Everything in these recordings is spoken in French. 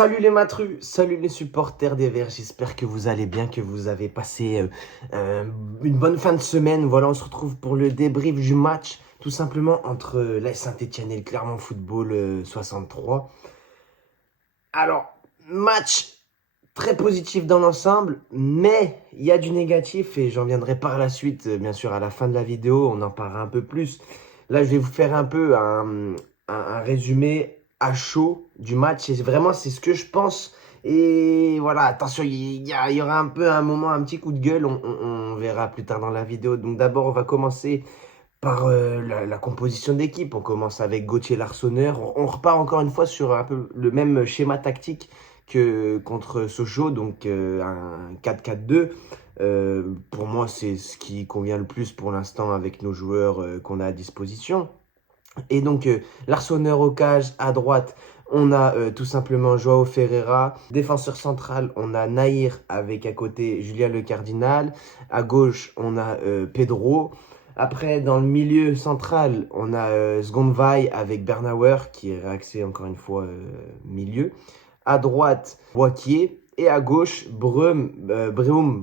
Salut les matrus, salut les supporters des Verts, j'espère que vous allez bien, que vous avez passé une bonne fin de semaine. Voilà, on se retrouve pour le débrief du match, tout simplement entre l'AS Saint-Etienne et le Clermont Football 63. Alors, match très positif dans l'ensemble, mais il y a du négatif et j'en viendrai par la suite, bien sûr, à la fin de la vidéo, on en parlera un peu plus. Là, je vais vous faire un peu un résumé à chaud du match et vraiment, c'est ce que je pense. Et voilà, attention, il y aura un peu un moment, un petit coup de gueule, on verra plus tard dans la vidéo. Donc d'abord, on va commencer par la composition d'équipe. On commence avec Gauthier Larsonneur. On repart encore une fois sur un peu le même schéma tactique que contre Sochaux, donc un 4-4-2. Pour moi, c'est ce qui convient le plus pour l'instant avec nos joueurs qu'on a à disposition. Et donc, Larsonneur au cage, à droite, on a tout simplement Joao Ferreira. Défenseur central, on a Nahir avec à côté Julien Le Cardinal. À gauche, on a Pedro. Après, dans le milieu central, on a Sgomvai avec Bernauer qui est réaxé encore une fois milieu. À droite, Boakier. Et à gauche, Breum.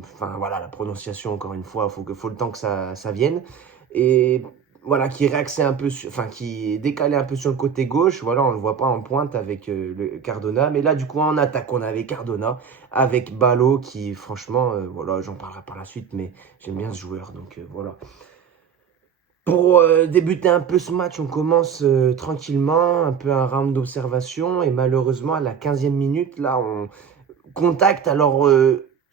Enfin voilà, la prononciation encore une fois, faut le temps que ça vienne. Et voilà, qui est réaxé un peu, enfin qui est décalé un peu sur le côté gauche. Voilà, on le voit pas en pointe avec le Cardona. Mais là, du coup, en attaque, on avait Cardona avec Ballot qui, franchement, voilà, j'en parlerai par la suite, mais j'aime bien ce joueur. Donc voilà. Pour débuter un peu ce match, on commence tranquillement, un peu un round d'observation. Et malheureusement, à la 15e minute, là, on contact. Alors,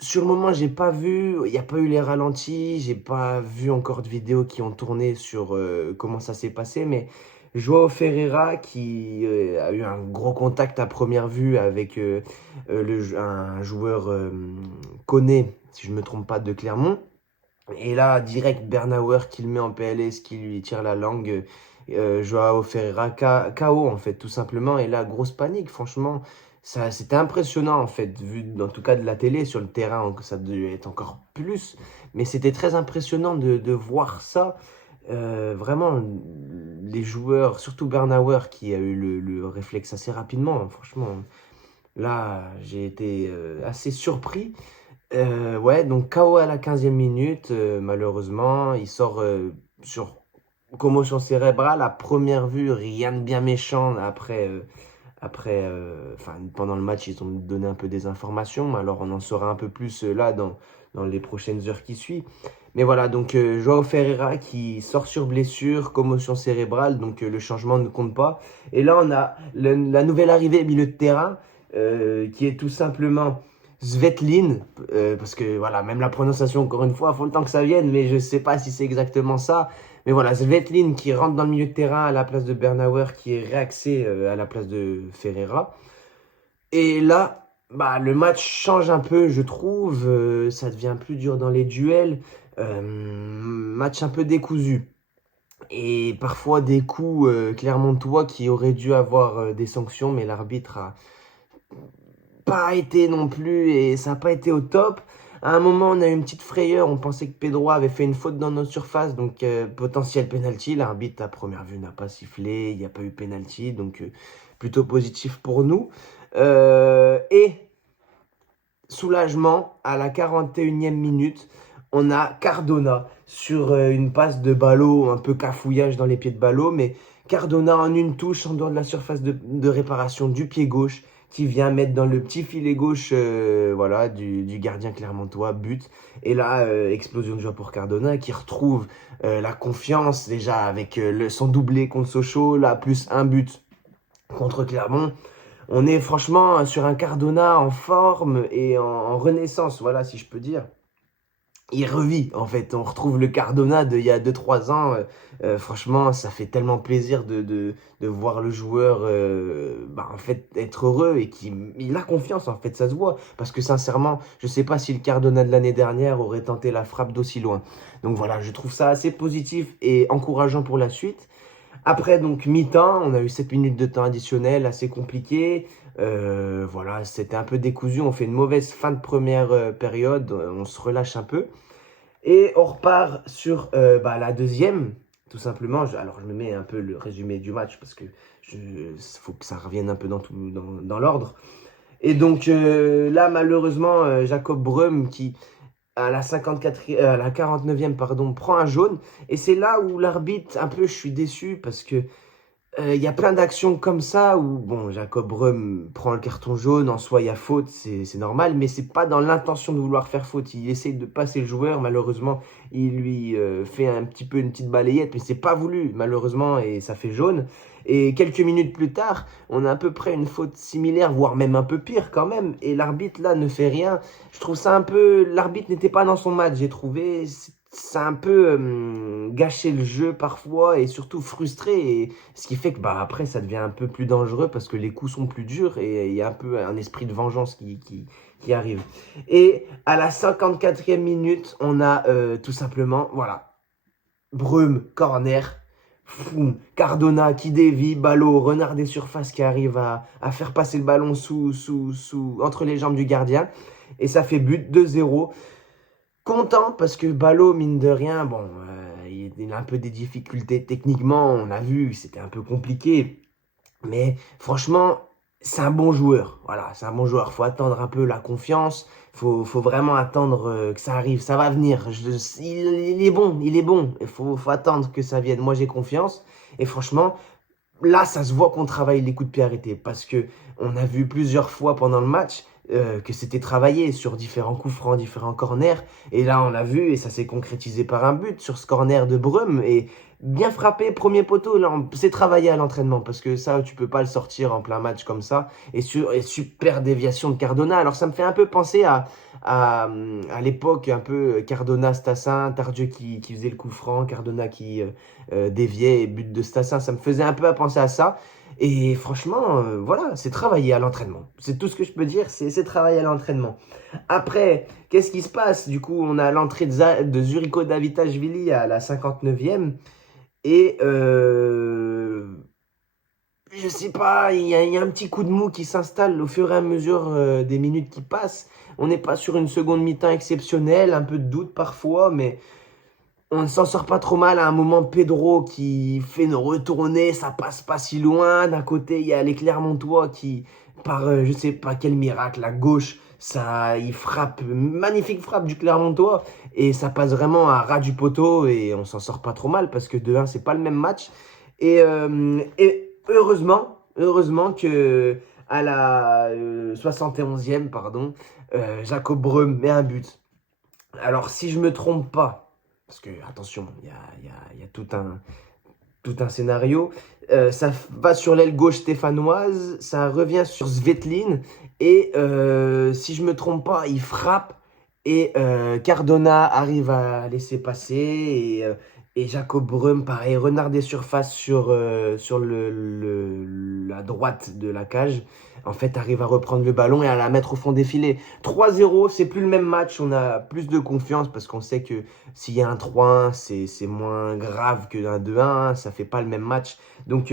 sur le moment, j'ai pas vu, il n'y a pas eu les ralentis, j'ai pas vu encore de vidéos qui ont tourné sur comment ça s'est passé, mais Joao Ferreira qui a eu un gros contact à première vue avec un joueur Koné, si je ne me trompe pas, de Clermont. Et là, direct, Bernauer qui le met en PLS, qui lui tire la langue. Joao Ferreira, KO en fait, tout simplement. Et là, grosse panique, franchement. Ça, c'était impressionnant en fait, vu en tout cas de la télé, sur le terrain, ça devait être encore plus. Mais c'était très impressionnant de voir ça. Vraiment, les joueurs, surtout Bernauer qui a eu le réflexe assez rapidement, hein, franchement. Là, j'ai été assez surpris. Ouais, donc KO à la 15e minute, malheureusement. Il sort sur commotion cérébrale. À première vue, rien de bien méchant. Enfin, pendant le match, ils ont donné un peu des informations. Mais alors, on en saura un peu plus là dans les prochaines heures qui suivent. Mais voilà, donc Joao Ferreira qui sort sur blessure, commotion cérébrale. Donc le changement ne compte pas. Et là, on a la nouvelle arrivée milieu de terrain qui est tout simplement Svetlin, parce que voilà, même la prononciation, encore une fois, il faut le temps que ça vienne, mais je ne sais pas si c'est exactement ça. Mais voilà, Svetlin qui rentre dans le milieu de terrain à la place de Bernauer, qui est réaxé à la place de Ferreira. Et là, bah, le match change un peu, je trouve. Ça devient plus dur dans les duels. Match un peu décousu. Et parfois des coups clermontois qui auraient dû avoir des sanctions, mais l'arbitre a pas été non plus et ça n'a pas été au top. À un moment, on a eu une petite frayeur. On pensait que Pedro avait fait une faute dans notre surface, donc potentiel penalty. L'arbitre à première vue n'a pas sifflé, il n'y a pas eu penalty, donc plutôt positif pour nous. Et soulagement, à la 41e minute, on a Cardona sur une passe de Ballot, un peu cafouillage dans les pieds de Ballot, mais Cardona en une touche en dehors de la surface de réparation du pied gauche qui vient mettre dans le petit filet gauche voilà, du gardien clermontois, but. Et là, explosion de joie pour Cardona qui retrouve la confiance déjà avec son doublé contre Sochaux, là, plus un but contre Clermont. On est franchement sur un Cardona en forme et en renaissance, voilà, si je peux dire. Il revit, en fait. On retrouve le Cardona d'il y a 2 3 ans. Franchement, ça fait tellement plaisir de voir le joueur en fait, être heureux et qu'il a confiance, en fait, ça se voit. Parce que sincèrement, je ne sais pas si le Cardona de l'année dernière aurait tenté la frappe d'aussi loin. Donc voilà, je trouve ça assez positif et encourageant pour la suite. Après, donc, mi-temps, on a eu 7 minutes de temps additionnel, assez compliqué. Voilà, c'était un peu décousu. On fait une mauvaise fin de première période. On se relâche un peu. Et on repart sur la deuxième, tout simplement. Alors, je me mets un peu le résumé du match parce que faut que ça revienne un peu dans l'ordre. Et donc là, malheureusement, Jacob Brüm, qui à la 54e, à la 49e, pardon, prend un jaune. Et c'est là où l'arbitre, un peu, je suis déçu parce que il y a plein d'actions comme ça où, bon, Jacob Brüm prend le carton jaune, en soi, il y a faute, c'est normal, mais c'est pas dans l'intention de vouloir faire faute. Il essaye de passer le joueur, malheureusement, il lui fait un petit peu une petite balayette, mais c'est pas voulu, malheureusement, et ça fait jaune. Et quelques minutes plus tard, on a à peu près une faute similaire, voire même un peu pire quand même, et l'arbitre là ne fait rien. Je trouve ça un peu. L'arbitre n'était pas dans son match, j'ai trouvé. Ça a un peu gâché le jeu parfois et surtout frustré. Et ce qui fait que bah, après, ça devient un peu plus dangereux parce que les coups sont plus durs et il y a un peu un esprit de vengeance qui arrive. Et à la 54e minute, on a tout simplement, voilà, Brüm, corner. Fou, Cardona qui dévie, ballot, renard des surfaces qui arrive à faire passer le ballon entre les jambes du gardien. Et ça fait but 2-0. Content parce que Ballot, mine de rien, bon, il a un peu des difficultés techniquement, on a vu, c'était un peu compliqué. Mais franchement, c'est un bon joueur. Voilà, c'est un bon joueur. Faut attendre un peu la confiance. Faut vraiment attendre que ça arrive. Ça va venir. Il est bon, il est bon. Il faut attendre que ça vienne. Moi, j'ai confiance. Et franchement, là, ça se voit qu'on travaille les coups de pied arrêtés parce que on a vu plusieurs fois pendant le match que c'était travaillé sur différents coups francs, différents corners. Et là, on a vu et ça s'est concrétisé par un but sur ce corner de Brüm et bien frappé, premier poteau. Là, c'est travaillé à l'entraînement parce que ça, tu peux pas le sortir en plein match comme ça. Et super déviation de Cardona. Alors, ça me fait un peu penser à l'époque, un peu Cardona, Stassin, Tardieu qui faisait le coup franc, Cardona qui déviait et but de Stassin. Ça me faisait un peu à penser à ça. Et franchement, voilà, c'est travailler à l'entraînement. C'est tout ce que je peux dire, c'est travailler à l'entraînement. Après, qu'est-ce qui se passe? Du coup, on a l'entrée de Zurico Davitashvili à la 59e. Et je sais pas, il y a un petit coup de mou qui s'installe au fur et à mesure des minutes qui passent. On n'est pas sur une seconde mi-temps exceptionnelle, un peu de doute parfois, mais on ne s'en sort pas trop mal. À un moment, Pedro qui fait une retournée, ça passe pas si loin. D'un côté, il y a les Clermontois qui, par je sais pas quel miracle, à gauche, ça, il frappe, magnifique frappe du Clermontois, et ça passe vraiment à ras du poteau, et on s'en sort pas trop mal parce que de 1, c'est pas le même match. Et heureusement que à la 71e, pardon, Jacob Brüm met un but. Alors, si je me trompe pas, parce que, attention, il y a tout un scénario. Ça va sur l'aile gauche stéphanoise, ça revient sur Svetlin, et si je me trompe pas, il frappe, et Cardona arrive à laisser passer, et Jacob Brüm, pareil, renard des surfaces sur la droite de la cage, en fait, arrive à reprendre le ballon et à la mettre au fond des filets. 3-0, c'est plus le même match, on a plus de confiance parce qu'on sait que s'il y a un 3-1, c'est moins grave qu'un 2-1, ça fait pas le même match. Donc,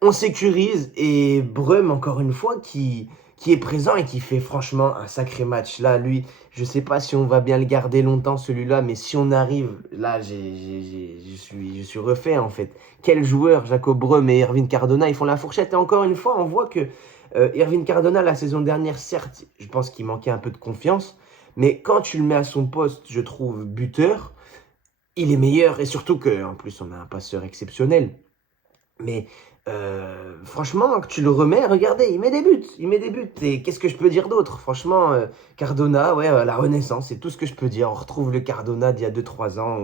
on sécurise et Brüm, encore une fois, qui est présent et qui fait franchement un sacré match. Là, lui, je sais pas si on va bien le garder longtemps, celui-là, mais si on arrive, là, je suis refait, en fait. Quel joueur, Jacob Brüm et Irvine Cardona, ils font la fourchette. Et encore une fois, on voit que Irvine Cardona, la saison dernière, certes, je pense qu'il manquait un peu de confiance, mais quand tu le mets à son poste, je trouve buteur, il est meilleur. Et surtout qu'en plus, on a un passeur exceptionnel. Mais franchement, que tu le remets, regardez, il met des buts. Il met des buts. Et qu'est-ce que je peux dire d'autre? Franchement, Cardona, ouais, la renaissance, c'est tout ce que je peux dire. On retrouve le Cardona d'il y a 2 3 ans,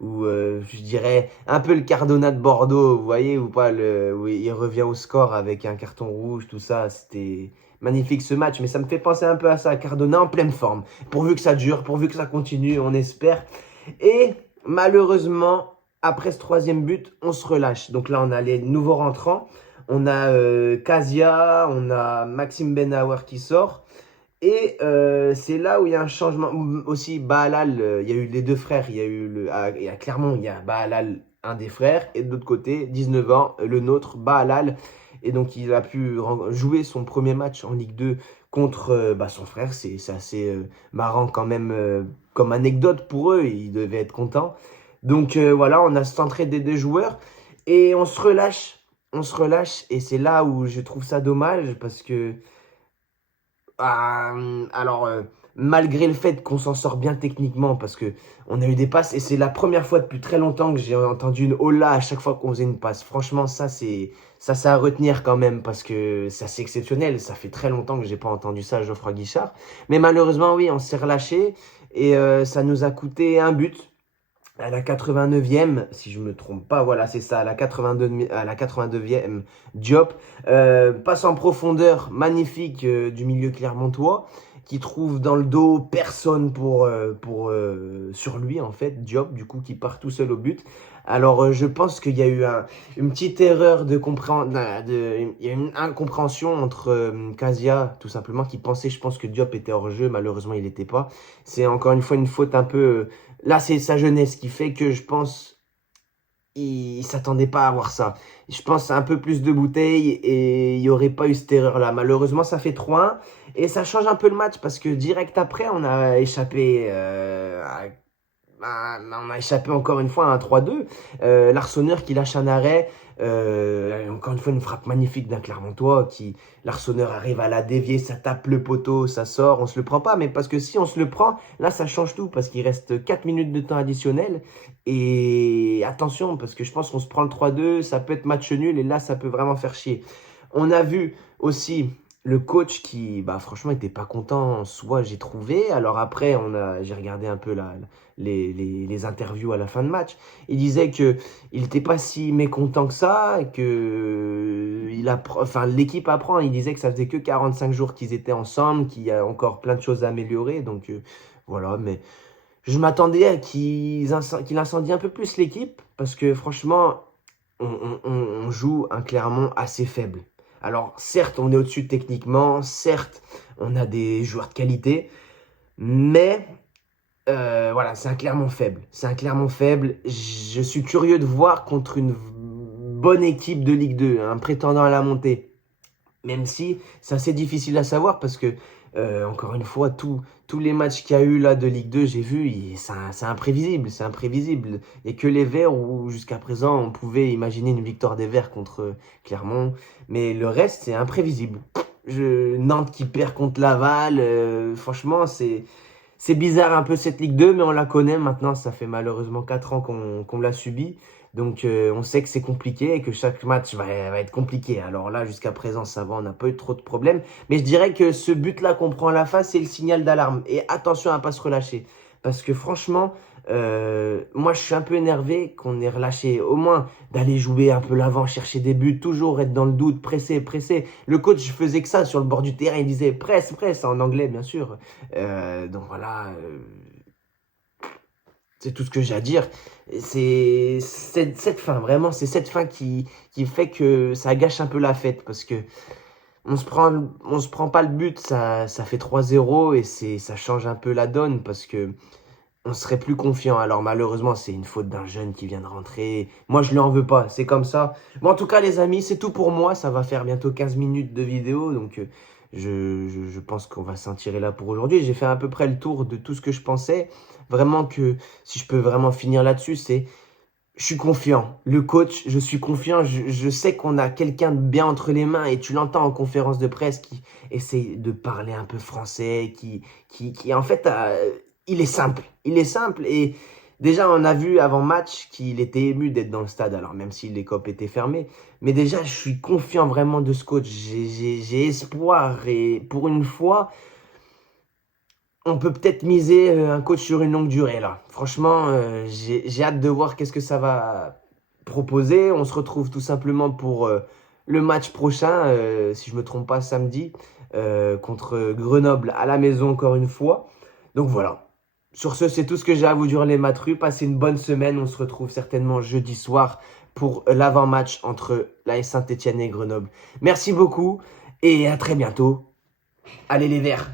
ou je dirais un peu le Cardona de Bordeaux, vous voyez, ou pas, où il revient au score avec un carton rouge, tout ça. C'était magnifique ce match, mais ça me fait penser un peu à ça. Cardona en pleine forme. Pourvu que ça dure, pourvu que ça continue, on espère. Et malheureusement, après ce troisième but, on se relâche. Donc là, on a les nouveaux rentrants. On a Casia, on a Maxime Benauer qui sort. Et c'est là où il y a un changement. Aussi, Bahalal, il y a eu les deux frères. Il y a eu il y a Clermont, il y a Bahalal, un des frères. Et de l'autre côté, 19 ans, le nôtre, Bahalal. Et donc, il a pu jouer son premier match en Ligue 2 contre son frère. C'est assez marrant quand même comme anecdote pour eux. Ils devaient être contents. Donc voilà, on a centré des deux joueurs et on se relâche. On se relâche et c'est là où je trouve ça dommage parce que Malgré le fait qu'on s'en sort bien techniquement, parce que on a eu des passes, et c'est la première fois depuis très longtemps que j'ai entendu une hola à chaque fois qu'on faisait une passe. Franchement, ça à retenir quand même, parce que c'est assez exceptionnel. Ça fait très longtemps que j'ai pas entendu ça à Geoffroy Guichard. Mais malheureusement, oui, on s'est relâché, et ça nous a coûté un but. À la 89e, si je me trompe pas, voilà, c'est ça, à la 82e, Diop, passe en profondeur, magnifique du milieu clermontois, qui trouve dans le dos personne sur lui, en fait, Diop, du coup, qui part tout seul au but. Alors, je pense qu'il y a eu une petite erreur il y a une incompréhension entre Casia, tout simplement, qui pensait, je pense, que Diop était hors jeu, malheureusement, il n'était pas. C'est encore une fois une faute un peu. Là, c'est sa jeunesse qui fait que je pense il s'attendait pas à voir ça. Je pense un peu plus de bouteilles et il n'y aurait pas eu cette erreur-là. Malheureusement, ça fait 3-1 et ça change un peu le match parce que direct après, on a échappé encore une fois à un 3-2. L'Arseneur qui lâche un arrêt. Encore une fois, une frappe magnifique d'un Clermontois qui, l'Arseneur arrive à la dévier, ça tape le poteau, ça sort, on se le prend pas. Mais parce que si on se le prend, là, ça change tout parce qu'il reste 4 minutes de temps additionnel. Et attention, parce que je pense qu'on se prend le 3-2, ça peut être match nul et là, ça peut vraiment faire chier. On a vu aussi le coach qui, bah, franchement, était pas content, soit j'ai trouvé. Alors après, j'ai regardé un peu les interviews à la fin de match. Il disait que il n'était pas si mécontent que ça, et que l'équipe apprend. Il disait que ça faisait que 45 jours qu'ils étaient ensemble, qu'il y a encore plein de choses à améliorer. Donc voilà, mais je m'attendais à qu'il incendie un peu plus l'équipe, parce que franchement, on joue un Clermont assez faible. Alors, certes, on est au-dessus techniquement, certes, on a des joueurs de qualité, mais voilà, c'est un Clermont faible. C'est un Clermont faible. Je suis curieux de voir contre une bonne équipe de Ligue 2, un prétendant à la montée. Même si c'est assez difficile à savoir parce que, encore une fois, tous les matchs qu'il y a eu là de Ligue 2, j'ai vu, c'est imprévisible. C'est imprévisible. Il n'y a que les Verts où jusqu'à présent on pouvait imaginer une victoire des Verts contre Clermont. Mais le reste, c'est imprévisible. Nantes qui perd contre Laval, franchement, c'est bizarre un peu cette Ligue 2, mais on la connaît maintenant. Ça fait malheureusement 4 ans qu'on l'a subie. Donc on sait que c'est compliqué et que chaque match va être compliqué. Alors là, jusqu'à présent, ça va, on n'a pas eu trop de problèmes. Mais je dirais que ce but-là qu'on prend à la fin, c'est le signal d'alarme. Et attention à ne pas se relâcher. Parce que franchement, moi je suis un peu énervé qu'on ait relâché. Au moins d'aller jouer un peu l'avant, chercher des buts, toujours être dans le doute, presser, presser. Le coach faisait que ça sur le bord du terrain, il disait presse, presse, en anglais bien sûr. Donc voilà, c'est tout ce que j'ai à dire. C'est cette fin, vraiment, c'est cette fin qui fait que ça gâche un peu la fête. Parce que on se prend pas le but, ça fait 3-0 et ça change un peu la donne parce que on serait plus confiant. Alors malheureusement, c'est une faute d'un jeune qui vient de rentrer. Moi, je lui en veux pas, c'est comme ça. Bon, en tout cas, les amis, c'est tout pour moi. Ça va faire bientôt 15 minutes de vidéo, donc je pense qu'on va s'en tirer là pour aujourd'hui. J'ai fait à peu près le tour de tout ce que je pensais. Vraiment que, si je peux vraiment finir là-dessus, je suis confiant. Le coach, je suis confiant. Je sais qu'on a quelqu'un de bien entre les mains et tu l'entends en conférence de presse qui essaie de parler un peu français, qui en fait, il est simple. Il est simple et déjà, on a vu avant match qu'il était ému d'être dans le stade. Alors, même si les copes étaient fermées. Mais déjà, je suis confiant vraiment de ce coach. J'ai espoir et pour une fois, on peut peut-être miser un coach sur une longue durée là. Franchement, j'ai hâte de voir qu'est-ce que ça va proposer. On se retrouve tout simplement pour le match prochain, si je ne me trompe pas, samedi, contre Grenoble à la maison encore une fois. Donc voilà. Sur ce, c'est tout ce que j'ai à vous dire les matrus. Passez une bonne semaine. On se retrouve certainement jeudi soir pour l'avant-match entre l'AS Saint-Etienne et Grenoble. Merci beaucoup et à très bientôt. Allez les Verts